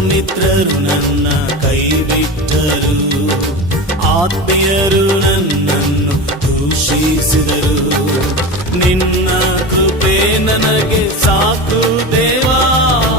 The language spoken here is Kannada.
ಮಿತ್ರರು ನನ್ನ ಕೈ ಬಿಟ್ಟರು, ಆತ್ಮೀಯರು ನನ್ನನ್ನು ದೂಷಿಸಿದರು. ನಿನ್ನ ಕೃಪೆ ನನಗೆ ಸಾಕು ದೇವಾ.